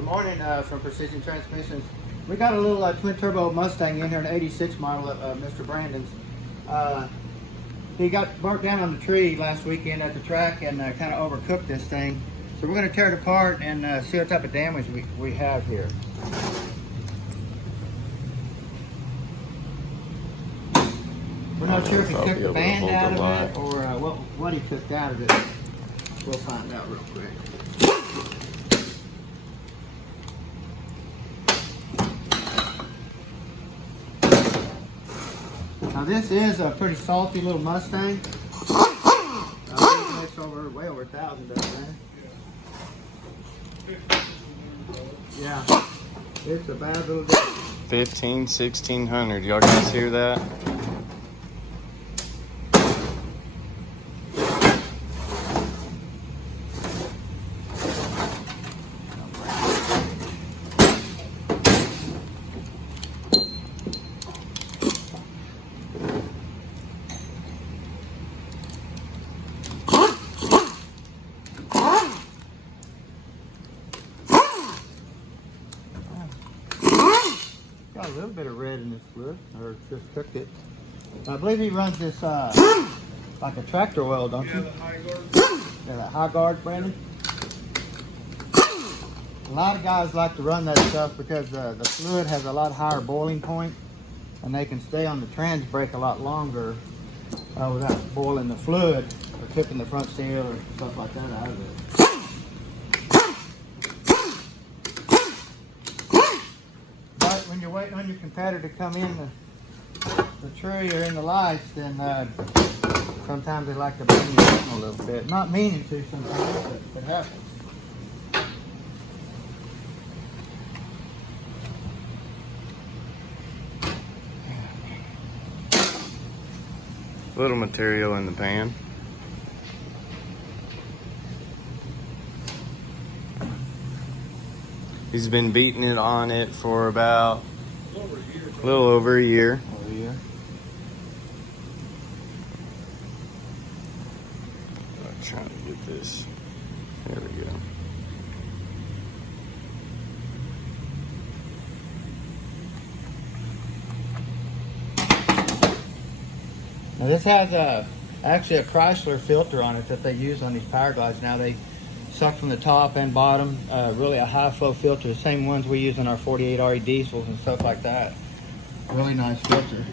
Good morning from Precision Transmissions. We got a little twin turbo Mustang in here, an 86 model of Mr. Brandon's. He got burnt down on the tree last weekend at the track and kind of overcooked this thing. So we're going to tear it apart and see what type of damage we have here. We're not sure if he took the band out of it or what he took out of it. We'll find out real quick. Now this is a pretty salty little Mustang. It's way over 1,000, doesn't it? Yeah, it's a bad little day. 1,500–1,600. Y'all guys hear that? Got a little bit of red in this fluid, or just cooked it. I believe he runs this like a tractor oil, don't you? The high guard. Yeah, that high guard, Brandon. A lot of guys like to run that stuff because the fluid has a lot higher boiling point, and they can stay on the trans brake a lot longer without boiling the fluid or tipping the front seal or stuff like that out of it. When you're waiting on your competitor to come in the tree or in the lights, then sometimes they like to bring you in a little bit. Not meaning to sometimes, but it happens. Little material in the pan. He's been beating it on it for about a little over a year. I'm trying to get this. There we go. Now this has actually a Chrysler filter on it that they use on these power glides. Now they suck from the top and bottom, really a high flow filter, the same ones we use in our 48RE diesels and stuff like that. Really nice filter.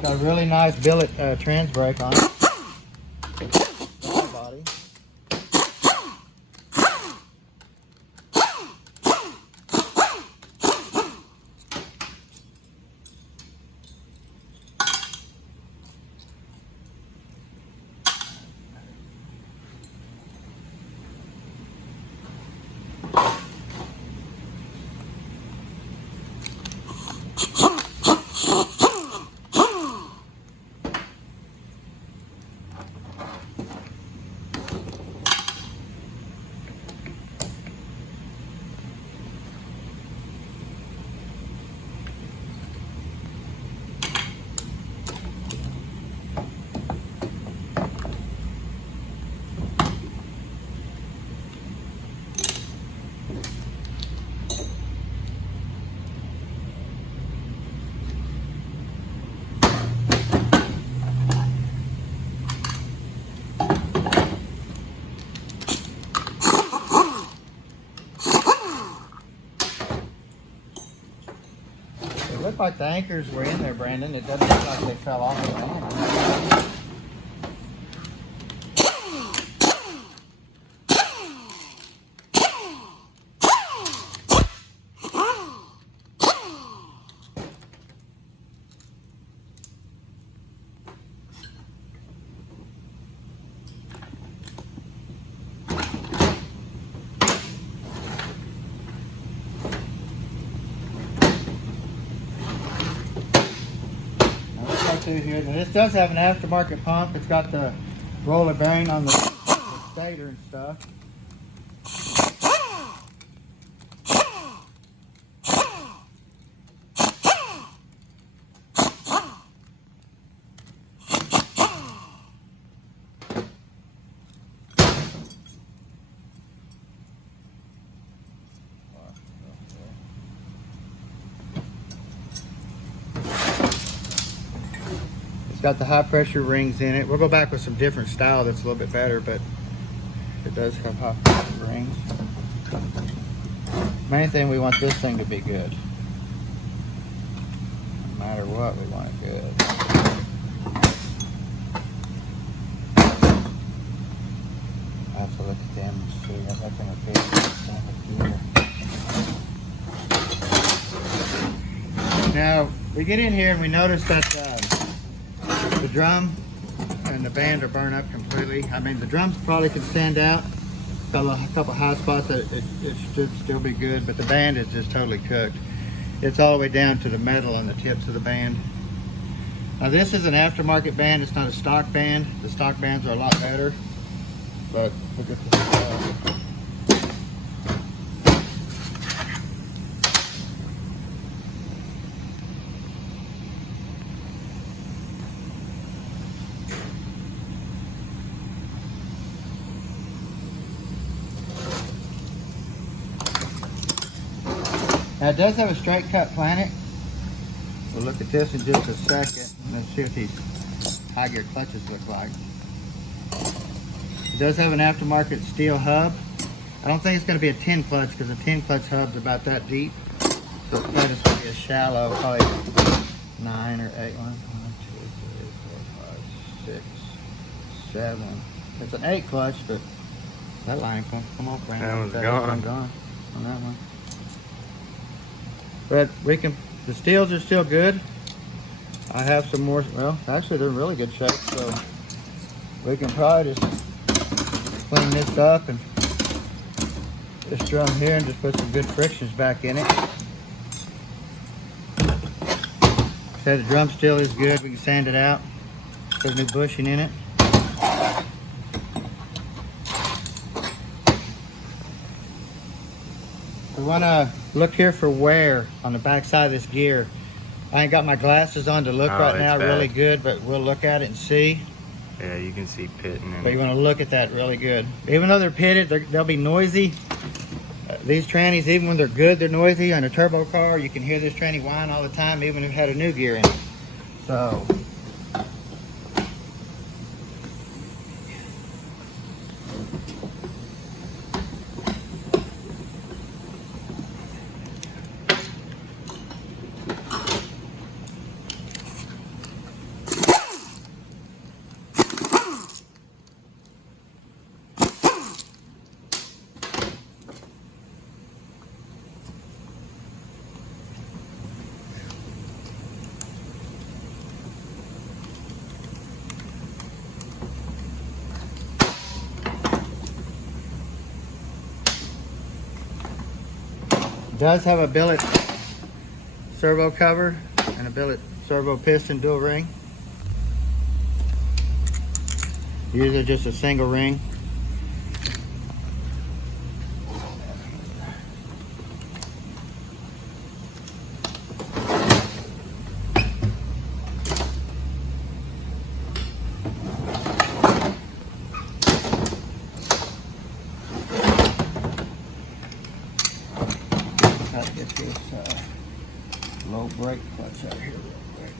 Got a really nice billet trans brake on it. Body. It looked like the anchors were in there, Brandon. It doesn't look like they fell off the van. Through here. Now this does have an aftermarket pump. It's got the roller bearing on the stator and stuff. got the high pressure rings in it. We'll go back with some different style that's a little bit better, but it does have high pressure rings. Main thing, we want this thing to be good. No matter what, we want it good. I have to look at them and see. That's in a big gear. Now, we get in here and we notice that the drum and the band are burned up completely. I mean, the drums probably could stand out. Got a couple high spots that it should still be good, but the band is just totally cooked. It's all the way down to the metal on the tips of the band. Now this is an aftermarket band, it's not a stock band. The stock bands are a lot better, but look at this. Now it does have a straight cut planet. We'll look at this in just a second. Let's see what these high gear clutches look like. It does have an aftermarket steel hub. I don't think it's going to be a 10 clutch because a 10 clutch hub's about that deep. So it's going to be a shallow, probably 9 or 8. 1, 2, 3, 4, 5, 6, 7. It's an 8 clutch, but that line come off, Brandon. That one's gone on that one. But we can, the steels are still good. I have some more, well, actually they're in really good shape, so we can probably just clean this up and this drum here and just put some good frictions back in it. So the drum still is good. We can sand it out, put a new bushing in it. We want to look here for wear on the back side of this gear. I ain't got my glasses on to look right now really good, but we'll look at it and see. Yeah, you can see pitting. But you want to look at that really good. Even though they're pitted, they'll be noisy. These trannies, even when they're good, they're noisy. On a turbo car, you can hear this tranny whine all the time, even if it had a new gear in it. So. Does have a billet servo cover and a billet servo piston dual ring. Usually just a single ring. Try to get this low brake clutch out here real quick.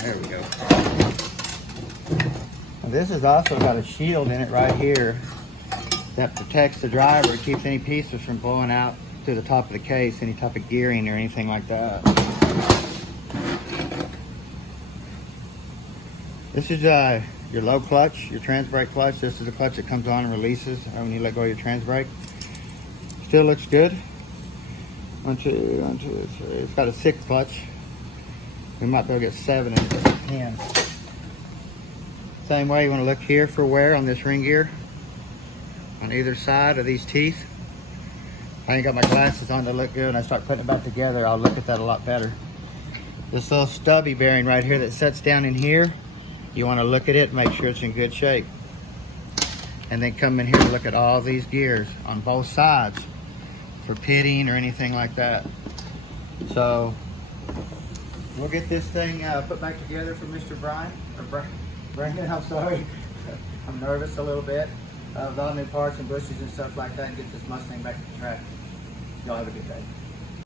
There we go. Now this has also got a shield in it right here that protects the driver. It keeps any pieces from blowing out to the top of the case, any type of gearing or anything like that. This is your low clutch, your trans brake clutch. This is the clutch that comes on and releases when you let go of your trans brake. Still looks good. 1, 2, 1, 2, 3. It's got a 6 clutch. We might be able to get 7 in the hand. Same way, you want to look here for wear on this ring gear on either side of these teeth. I ain't got my glasses on to look good. When I start putting it back together, I'll look at that a lot better. This little stubby bearing right here that sets down in here, You want to look at it, make sure it's in good shape. And then come in here and look at all these gears on both sides for pitting or anything like that. So we'll get this thing put back together for Mr. Brandon, I'm sorry. I'm nervous a little bit. With all new parts and bushes and stuff like that, and get this Mustang back to the track. Y'all have a good day.